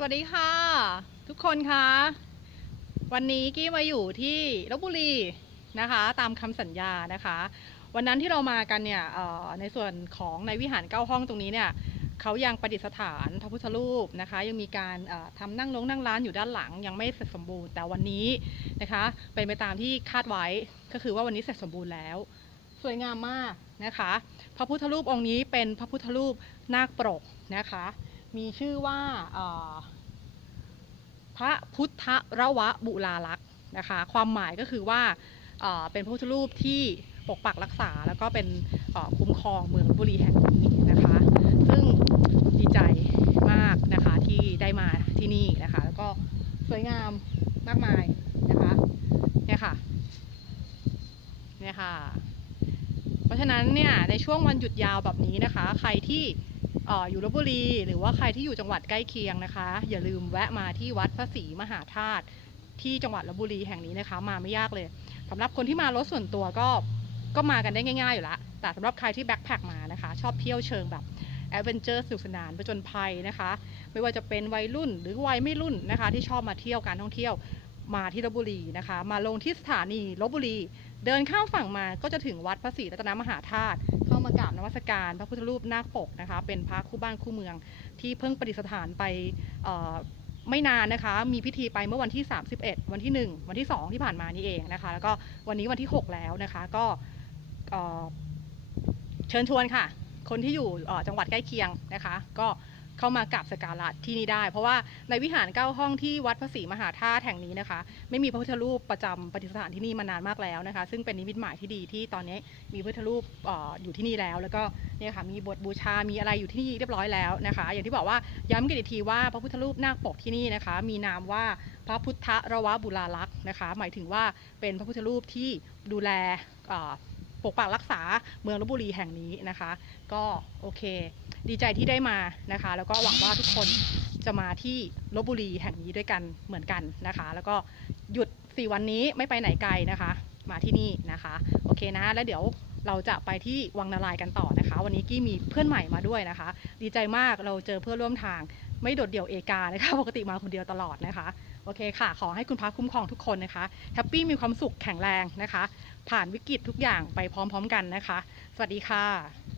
สวัสดีค่ะ ทุกคนคะวันนี้กี้มาอยู่ที่ลบบุรีนะคะ ตามคำสัญญานะคะ วันนั้นที่เรามากันเนี่ยในส่วนของในวิหารเก้าห้องตรงนี้เนี่ยเขายังประดิษฐานพระพุทธรูปนะคะ ยังมีการเอ่อทำนั่งลงนั่งร้านอยู่ด้านหลัง ยังไม่เสร็จสมบูรณ์แต่วันนี้นะคะเป็นไปตามที่คาดไว้ก็คือว่าวันนี้เสร็จสมบูรณ์แล้ว สวยงามมากนะคะ พระพุทธรูปองค์นี้เป็นพระพุทธรูปนาคปรกนะคะ มีชื่อว่าพระพุทธระวะบุลาลักษ์นะคะ ความหมายก็คือว่าเป็นพระพุทธรูปที่ปกปักรักษา แล้วก็เป็นคุ้มครองเมืองบุรีแห่งนี้นะคะ ซึ่งดีใจมากนะคะที่ได้มาที่นี่นะคะ แล้วก็สวยงามมากมายนะคะเนี่ยค่ะเนี่ยค่ะ เพราะฉะนั้นเนี่ยในช่วงวันหยุดยาวแบบนี้นะคะ ใครที่ อยู่ลบบุรี หรือว่าใครที่อยู่จังหวัดใกล้เคียงนะคะ อย่าลืมแวะมาที่วัดพระศรีมหาธาตุที่จังหวัดลบบุรีแห่งนี้นะคะ มาไม่ยากเลยสำหรับคนที่มารถส่วนตัวก็ก็มากันได้ง่ายๆอยู่ล้วแต่สำหรับใครที่แบ็คแพคมานะคะ ชอบเที่ยวเชิงแบบแอดเวนเจอร์สนุกสนานผจญภัยนะคะ ไม่ว่าจะเป็นวัยรุ่นหรือวัยไม่รุ่นนะคะ ที่ชอบมาเที่ยวการท่องเที่ยวมาที่ลบบุรีนะคะ มาลงที่สถานีลบบุรี เดินข้ามฝั่งมาก็จะถึงวัดพระศรีรัตนมหาธาตุ เข้ามากราบนวัสการ พระพุทธรูปนาคปกนะคะ เป็นพระคู่บ้านคู่เมือง ที่เพิ่งประดิษฐานไปไม่นานนะคะ มีพิธีไปเมื่อวันที่ 31 วันที่ 1 วันที่ 2 ที่ผ่านมานี่เองนะคะ แล้วก็วันนี้วันที่ 6 แล้วนะคะ ก็เชิญชวนค่ะ คนที่อยู่จังหวัดใกล้เคียงนะคะ ก็ เข้ามากราบสการะที่นี่ได้ เพราะว่าในวิหารเก้าห้องที่วัดพระศรีมหาธาตุแห่งนี้นะคะ ไม่มีพระพุทธรูปประจำประดิษฐานที่นี่มานานมากแล้วนะคะ ซึ่งเป็นนิมิตหมายที่ดีที่ตอนนี้มีพระพุทธรูปออยู่ที่นี่แล้ว แล้วก็เนี่ยค่ะมีบทบูชามีอะไรอยู่ที่นี่เรียบร้อยแล้วนะคะ อย่างที่บอกว่าย้ำกันอีกทีว่าพระพุทธรูปนาคปกที่นี่นะคะ มีนามว่าพระพุทธระวะบุราลักษ์นะคะ หมายถึงว่าเป็นพระพุทธรูปที่ดูแล ปกปักรักษาเมืองลบบุรีแห่งนี้นะคะ ก็โอเค ดีใจที่ได้มานะคะ แล้วก็หวังว่าทุกคนจะมาที่ลบบุรีแห่งนี้ด้วยกันเหมือนกันนะคะ แล้วก็หยุด 4 วันนี้ไม่ไปไหนไกลนะคะ มาที่นี่นะคะ โอเคนะ แล้วเดี๋ยว เราจะไปที่วังนารายกันต่อนะคะ วันนี้กี้มีเพื่อนใหม่มาด้วยนะคะ ดีใจมากเราเจอเพื่อนร่วมทาง ไม่โดดเดี่ยวเอกานะคะ ปกติมาคนเดียวตลอดนะคะโอเคค่ะ ขอให้คุณพระคุ้มครองทุกคนนะคะแฮปปี้มีความสุขแข็งแรงนะคะ ผ่านวิกฤตทุกอย่างไปพร้อมๆกันนะคะ สวัสดีค่ะ